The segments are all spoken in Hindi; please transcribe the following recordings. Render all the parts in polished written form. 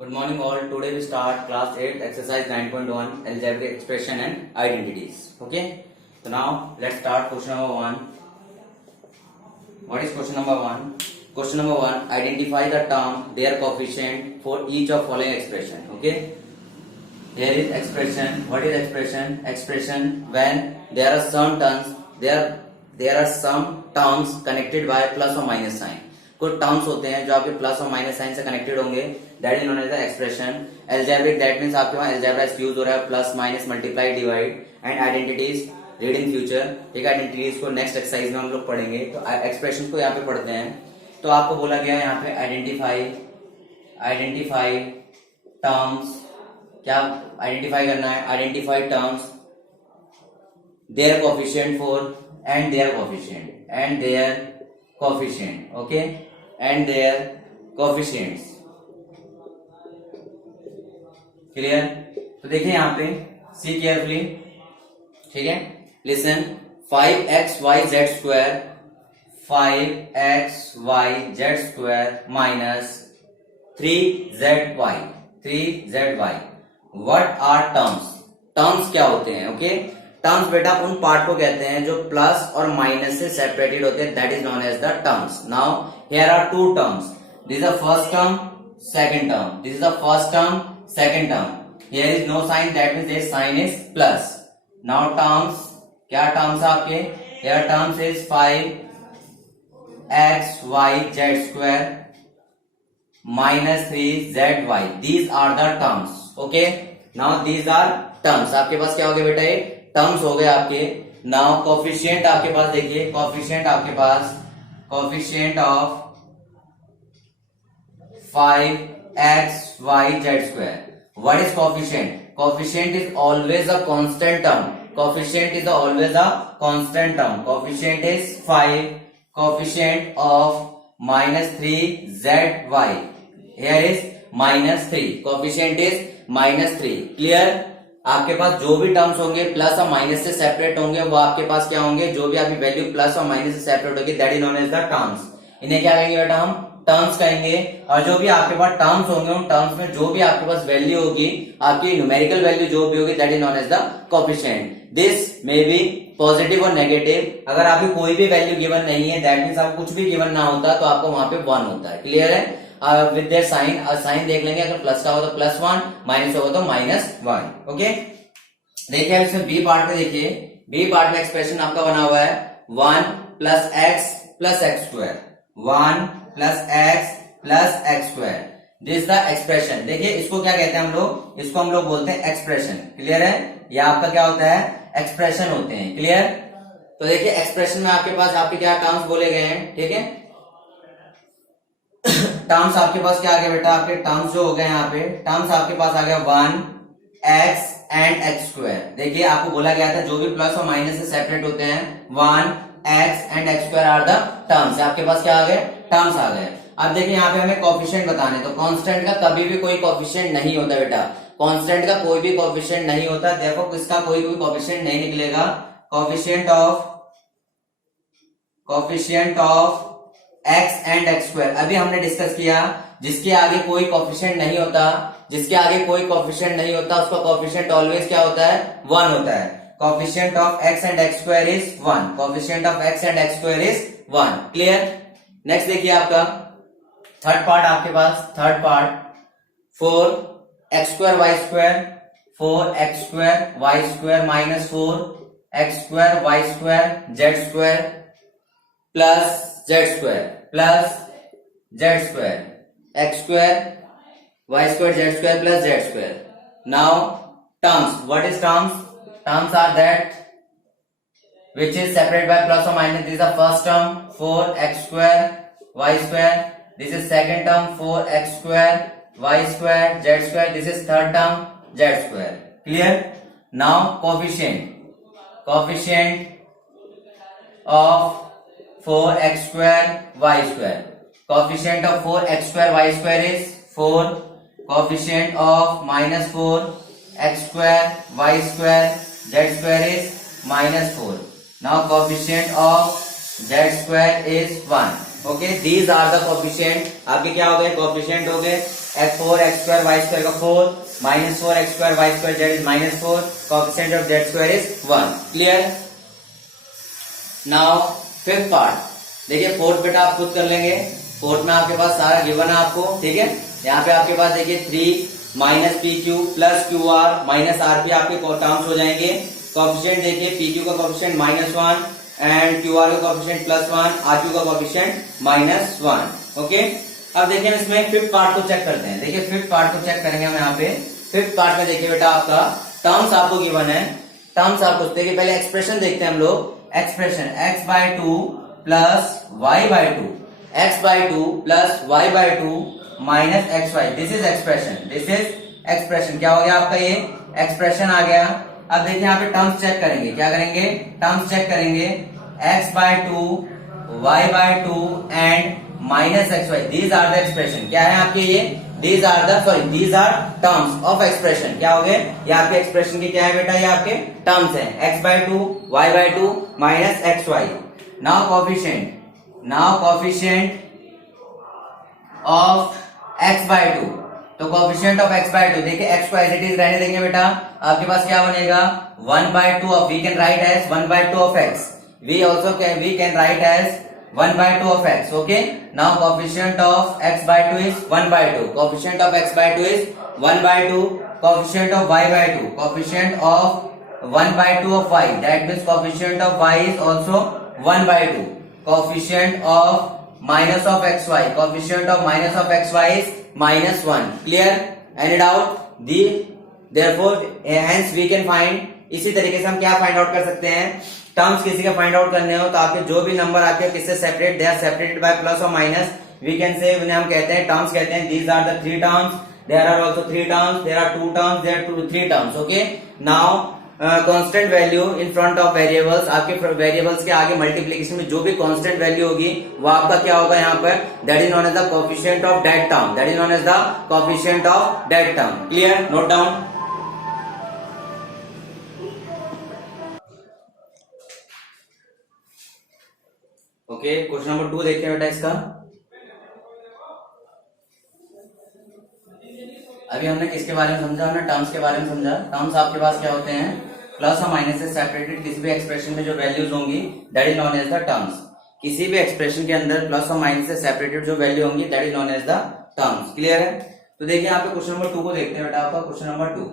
Good morning all. Today we start class 8 exercise 9.1 algebraic expression and identities. Okay. So now let's start question number 1. What is question number 1? Question number 1, identify the term, their coefficient for each of following expression. Okay. Here is expression. What is expression? Expression when there are some terms, there are some terms connected by plus or minus sign. कुछ टर्म्स होते हैं जो आपके प्लस और माइनस साइन से कनेक्टेड होंगे, that is known as the expression. Algebraic, that means आपके वहां एल्जेब्रा यूज हो रहा है, plus minus multiply divide. And identities, read in future. ठीक है, आइडेंटिटीज को नेक्स्ट एक्सरसाइज में हम लोग पढ़ेंगे. तो एक्सप्रेशन को यहाँ पे पढ़ते हैं. तो आपको बोला गया है यहाँ पे आइडेंटिफाई टर्म्स. क्या आइडेंटिफाई करना है? Identify terms, their coefficient for and their coefficient. Okay, and their coefficients. Clear? तो देखिए यहाँ पे सी केयरफुली. ठीक है, listen. 5xyz square minus 3zy. What are terms? Terms क्या होते हैं? ओके, टर्म्स बेटा उन पार्ट को कहते हैं जो प्लस और माइनस से सेपरेटेड होते हैं, that is known as the terms. Now here are two terms. This is the first term, second term. This is the first term, second term. Here is no sign, that means this sign is plus. Now terms, क्या टर्म्स आपके? Here terms is 5xyz square minus 3zy. These are the terms. Okay, now these are terms. आपके पास क्या हो गया बेटा? ये टर्म्स हो गए आपके. नाउ कोफिशिएंट आपके पास देखिए, कोफिशिएंट आपके पास, coefficient of 5xyz square. What is coefficient? Coefficient is always a constant term. Coefficient is always a constant term. Coefficient is 5, coefficient of minus 3zy. Here is minus 3. Coefficient is minus 3. Clear? आपके पास जो भी टर्म्स होंगे प्लस और माइनस से सेपरेट होंगे, वो आपके पास क्या होंगे? जो भी आपकी वैल्यू प्लस और माइनस से सेपरेट होगी, that is known as the terms. इन्हें क्या कहेंगे बेटा? हम टर्म्स कहेंगे. और जो भी आपके पास टर्म्स होंगे, उन टर्म्स में जो भी आपके पास वैल्यू होगी, आपकी न्यूमेरिकल वैल्यू जो भी होगी, that is known as the coefficient. This may be positive और नेगेटिव. अगर आपकी कोई भी वैल्यू गिवन नहीं है, दैट मीन्स आपको कुछ भी गिवन ना होता तो आपको वहां पे 1 होता है. क्लियर है? विद देयर साइन, साइन देख लेंगे. अगर प्लस का हो तो +1, माइनस होगा तो -1. ओके, देखिए अब इसमें बी पार्ट में देखिए. बी पार्ट में एक्सप्रेशन आपका बना हुआ है 1 + x + x square. 1 + x + x square. This the expression. देखिए इसको क्या कहते हैं हम लोग? इसको हम लोग बोलते हैं एक्सप्रेशन. क्लियर है? यह आपका क्या होता है? एक्सप्रेशन होते हैं. क्लियर? तो देखिए एक्सप्रेशन में आपके पास आपके क्या टर्म्स बोले गए हैं. ठीक है, टर्म्स आपके पास क्या आ गया बेटा? आपके टर्म्स जो हो गए यहाँ पे, टर्म्स आपके पास आ गया 1x एंड x स्क्वायर. देखिए आपको बोला गया था जो भी प्लस और माइनस से सेपरेट होते हैं, 1x and x square are the terms. आपके पास क्या आ गए? टर्म्स आ गए. अब देखिए यहाँ पे हमें कोफिशिएंट बताने. तो कांस्टेंट का कभी भी कोई कोफिशिएंट नहीं होता बेटा. कांस्टेंट का कोई भी कोफिशिएंट नहीं होता. देखो किसका कोई भी कोफिशिएंट नहीं निकलेगा. Coefficient of x and x square अभी हमने डिस्कस किया. जिसके आगे कोई कोफिशिएंट नहीं होता, जिसके आगे कोई कोफिशिएंट नहीं होता, उसका कोफिशिएंट ऑलवेज क्या होता है? 1 होता है. Coefficient of x and x square is 1. Coefficient of x and x square is 1. Clear? Next देखिए आपका थर्ड पार्ट आपके पास. Third part 4x square y square, 4x square y square minus 4x square y square z square plus z square plus z square x square y square z square plus z square. Now terms. What is terms? Terms are that which is separated by plus or minus. This is the first term 4x square y square. This is second term 4x square y square z square. This is third term z square. Clear? Now coefficient of 4x square y square. Coefficient of 4x square y square is 4. Coefficient of -4x square y square z square is -4. Now coefficient of z square is 1. Okay, these are the coefficient. आपके क्या हो गए? कोफिशिएंट हो गए x4 x square y square का 4 minus 4 x square y square z is -4, coefficient of z square is 1। Clear? Now fifth part देखिए, फोर्थ बेटा आप खुद कर लेंगे। फोर्थ में आपके पास सारा गिवन है आपको, ठीक है। यहाँ पे आपके पास देखिए 3 minus P Q plus Q R minus R P आपके टर्म्स हो जाएंगे। कोफिशिएंट देखिए, पी क्यू का कोफिशिएंट -1 एंड क्यू आर का कोफिशिएंट +1, आर क्यू का कोफिशिएंट -1। ओके, अब देखिए हम इसमें फिफ्थ पार्ट को चेक करते हैं। देखिए फिफ्थ पार्ट को चेक करेंगे हम यहाँ पे। फिफ्थ पार्ट में देखिए बेटा आपका टर्म्स आपको गिवन है। टर्म्स आपको देखिए, पहले एक्सप्रेशन देखते हैं हम लोग। Expression x/2 plus y/2, x/2 plus y/2 minus xy, this is expression, this is expression. क्या हो गया आपका? ये एक्सप्रेशन आ गया। अब देखिए यहाँ पे टर्म्स चेक करेंगे। क्या करेंगे? टर्म्स चेक करेंगे। x/2 y/2 and minus xy, these are the expression. क्या है आपके? ये these are terms of expression. क्या हो गए? ये आपके एक्सप्रेशन के क्या है बेटा? ये आपके टर्म्स हैं, x/2 y/2 minus xy। Now coefficient of x/2, तो कोफिशिएंट ऑफ x/2 देखिए, x को एज इट इज रहने देंगे बेटा। आपके पास क्या बनेगा? 1/2 of, we can write as 1/2 of x, we can write as 1/2 of x. Okay, now coefficient of x/2 is 1/2, coefficient of x/2 is 1/2, coefficient of y/2, coefficient of 1/2 of y, that means coefficient of y is also 1/2, coefficient of minus of xy, coefficient of minus of xy is -1. Clear? Any doubt? Therefore hence we can find, इसी तरीके से हम क्या फाइंड आउट कर सकते हैं? टर्म्स किसी का फाइंड आउट करने हो तो आपके जो भी नंबर आते हैं किससे separate, they are separated by plus और माइनस। वी कैन से, उन्हें हम कहते हैं टर्म्स कहते हैं। These are the 3 terms, there are also 3 terms, there are 2 terms, there are 3 terms. Okay, now constant value in front of variables, आपके वेरिएबल्स के आगे मल्टीप्लिकेशन में जो भी कांस्टेंट वैल्यू होगी वो आपका क्या होगा यहाँ पर? That is known as the coefficient of that term, that is known as the coefficient of that term. Clear? Note down. Okay, question number 2 देखते हैं बेटा इसका। अभी हमने किसके बारे में समझा? हमने टर्म्स के बारे में समझा। टर्म्स आपके पास क्या होते हैं? प्लस और माइनस से सेपरेटेड किसी भी एक्सप्रेशन में जो वैल्यूज होंगी that is known as the terms. किसी भी एक्सप्रेशन के अंदर प्लस और माइनस से सेपरेटेड जो वैल्यू होंगी that is known as the terms. Clear है? तो देखिए यहाँ पे क्वेश्चन नंबर 2 को देखते हैं बेटा। आपका क्वेश्चन नंबर 2,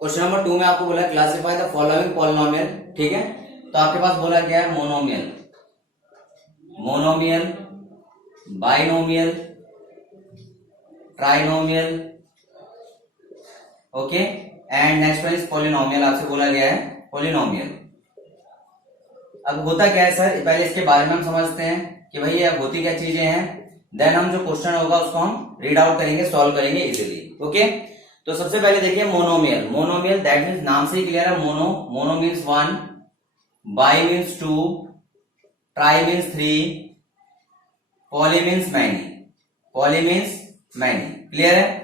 क्वेश्चन नंबर 2 में आपको बोला क्लासिफाई द फॉलोइंग पॉलिनोमियल। ठीक है, तो आपके पास बोला क्या है? Monomial, monomial, binomial, trinomial, okay, and next one is polynomial. आपसे बोला गया है पॉलिनोमियल। अब होता क्या है सर, पहले इसके बारे में हम समझते हैं कि भाई ये होती क्या चीजें हैं, देन हम जो क्वेश्चन होगा उसको हम रीड आउट करेंगे, सॉल्व करेंगे इजीली। ओके, तो सबसे पहले देखिए मोनोमियल। मोनोमियल दैट मीन्स, नाम से ही क्लियर है, mono means 1, bi means 2, tri means 3, poly means many, poly means many. Clear है?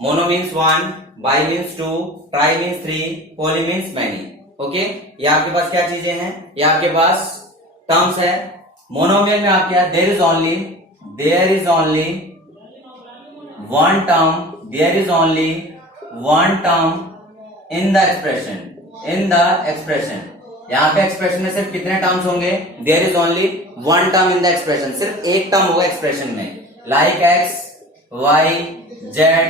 Mono means 1, bi means 2, tri means 3, poly means many. Okay, ये आपके पास क्या चीजें हैं? ये आपके पास टर्म्स है। मोनोमियल में आप क्या, there is only one term, there is only one term in the expression, यहाँ पे एक्सप्रेशन में सिर्फ कितने टर्म्स होंगे? There is only one term in the expression, सिर्फ एक टर्म होगा एक्सप्रेशन में। Like X Y Z,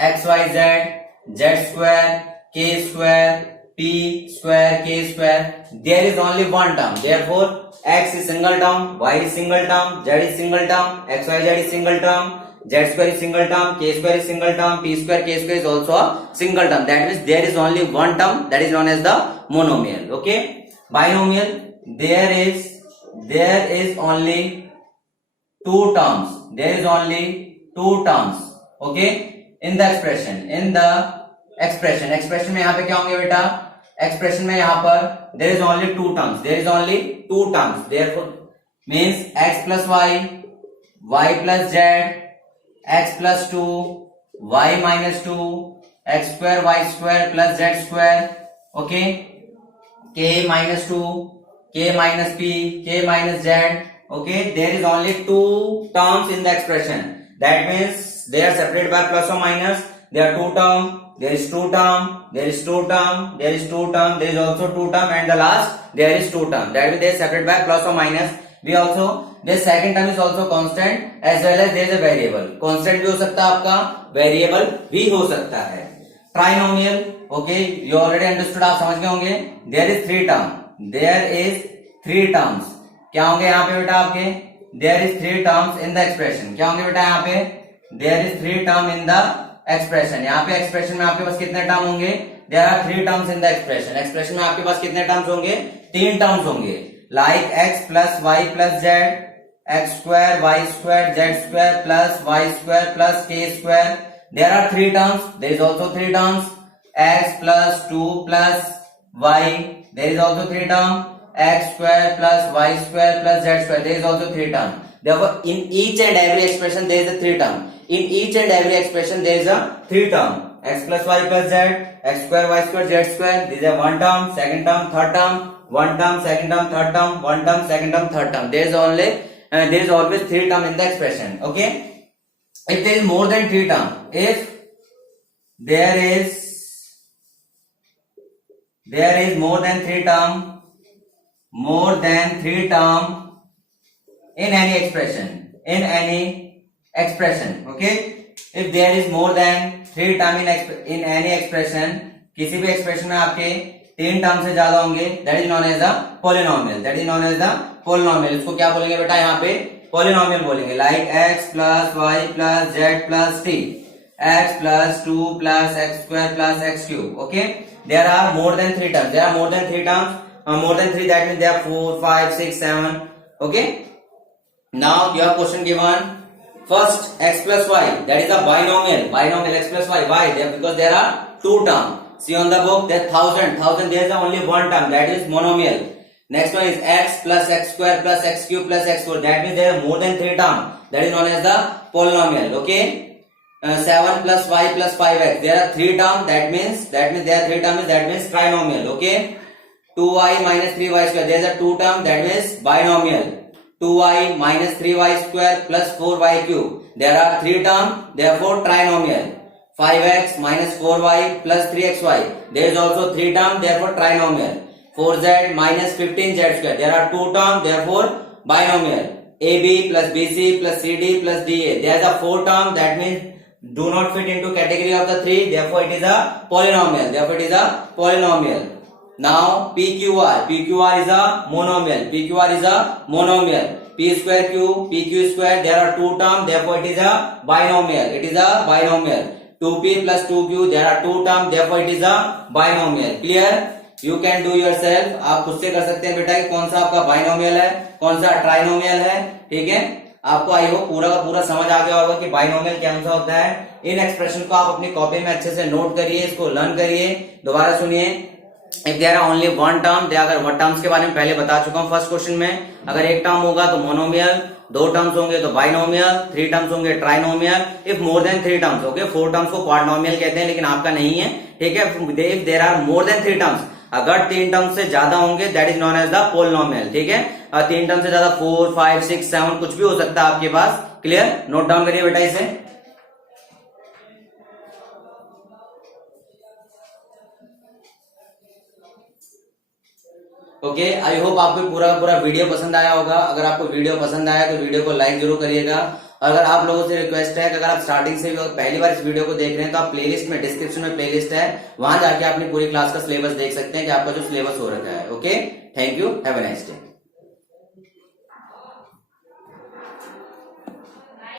X Y Z, Z square, K square, P square, K square, there is only one term. Therefore x is single term, y is single term, z is single term, x y z is single term, z square is single term, k square is single term, p square k square is also a single term. That means there is only one term, that is known as the monomial. Okay, binomial, there is only two terms, there is only two terms. Okay, in the expression में यहाँ पे क्या होंगे बेटा? एक्सप्रेशन में यहाँ पर there is only two terms, therefore means x plus y plus z, x plus 2, y minus 2, x square y square plus z square, okay, k minus 2, k minus p, k minus z. Okay, there is only two terms in the expression. That means they are separated by plus or minus. There are two term. There is two term. There is two term. There is two term. There is also two term, and the last there is two term. That means they are separated by plus or minus. We also this second term is also constant as well as there is a variable. Constant भी हो सकता है आपका, variable भी हो सकता है. Trinomial. Okay, you already understood. आप समझ गए होंगे. There is three term. There is three terms. क्या होंगे यहाँ पे बेटा आपके? There is three terms in the expression. क्या होंगे बेटा यहाँ पे? There is three term in the expression. यहाँ पे expression में आपके पास कितने term होंगे? There are three terms in the expression. Expression में आपके पास कितने terms होंगे? तीन terms होंगे. Like x plus y plus z, x square y square z square plus y square plus k square. There are three terms. There is also three terms. X plus 2 plus y. There is also three term. X square plus y square plus z square. There is also three term. Therefore, in each and every expression there is a three term. In each and every expression there is a three term. X plus y plus z, x square y square z square. These are one term, second term, third term. One term, second term, third term. One term, second term, third term. There is always three term in the expression. Okay. If there is more than three term, if there is more than three term in any expression, okay, if there is more than three term in any expression, किसी भी expression में आपके तीन टर्म से ज्यादा होंगे, that is known as a polynomial. इसको क्या बोलेंगे बेटा यहाँ पे? Polynomial बोलेंगे. Like x plus y plus z plus t, x plus 2 plus x square plus x cube. Okay, there are more than three terms. More than three, that means there are 4, 5, 6, 7. Okay. Now your question given. First x plus y, that is a binomial. X plus y. Why? Because there are two terms. See on the book, there are 1000. There is only one term, that is monomial. Next one is x plus x square plus x cube plus x4. That means there are more than three terms. That is known as the polynomial. Okay. 7 plus y plus 5x. There are three terms. That means there are three terms. That means trinomial. Okay. 2y minus 3y square. There is a two term. That means binomial. 2y minus 3y square plus 4y cube. There are three terms. Therefore trinomial. 5x minus 4y plus 3xy. There is also three terms. Therefore trinomial. 4z minus 15z square. There are two terms. Therefore binomial. AB plus BC plus CD plus DA. There is a four term. That means do not fit into category of the three. Therefore it is a polynomial. Now PQR is a monomial. P square Q, PQ square. There are two terms. Therefore it is a binomial. 2P plus 2Q. There are two terms. Therefore it is a binomial. Clear? You can do yourself. आप खुद से कर सकते हैं बेटा कि कौन सा आपका बाइनोमियल है, कौन सा ट्राइनोमियल है. ठीक है, आपको आई होप पूरा का पूरा समझ आ गया होगा कि बाइनोमियल क्या होता है. इन एक्सप्रेशन को आप अपनी कॉपी में अच्छे से नोट करिए, इसको लर्न करिए, दोबारा सुनिए. If there are only one term, अगर टर्म्स के बारे में पहले बता चुका हूं फर्स्ट क्वेश्चन में. अगर एक टर्म होगा तो मोनोमियल, दो टर्म्स होंगे तो बाइनोमियल, थ्री टर्म्स होंगे trinomial. If more than three terms, okay, four terms को क्वाड्रोमियल कहते हैं, लेकिन आपका नहीं है. ठीक है, if there are more than three terms, अगर तीन टर्म से ज्यादा होंगे that is known as the polynomial. ठीक है, और तीन टर्म से ज्यादा 4, 5, 6, 7 कुछ भी हो सकता है आपके पास. क्लियर? नोट डाउन करिए बेटा इसे. ओके, आई होप आपको पूरा वीडियो पसंद आया होगा. अगर आपको वीडियो पसंद आया तो वीडियो को लाइक जरूर करिएगा. अगर आप लोगों से रिक्वेस्ट है कि अगर आप स्टार्टिंग से पहली बार इस वीडियो को देख रहे हैं तो आप प्लेलिस्ट में, डिस्क्रिप्शन में प्लेलिस्ट है, वहां जाके अपनी पूरी क्लास का सिलेबस देख सकते हैं कि आपका जो सिलेबस हो रखा है. Okay, thank you, have a nice day.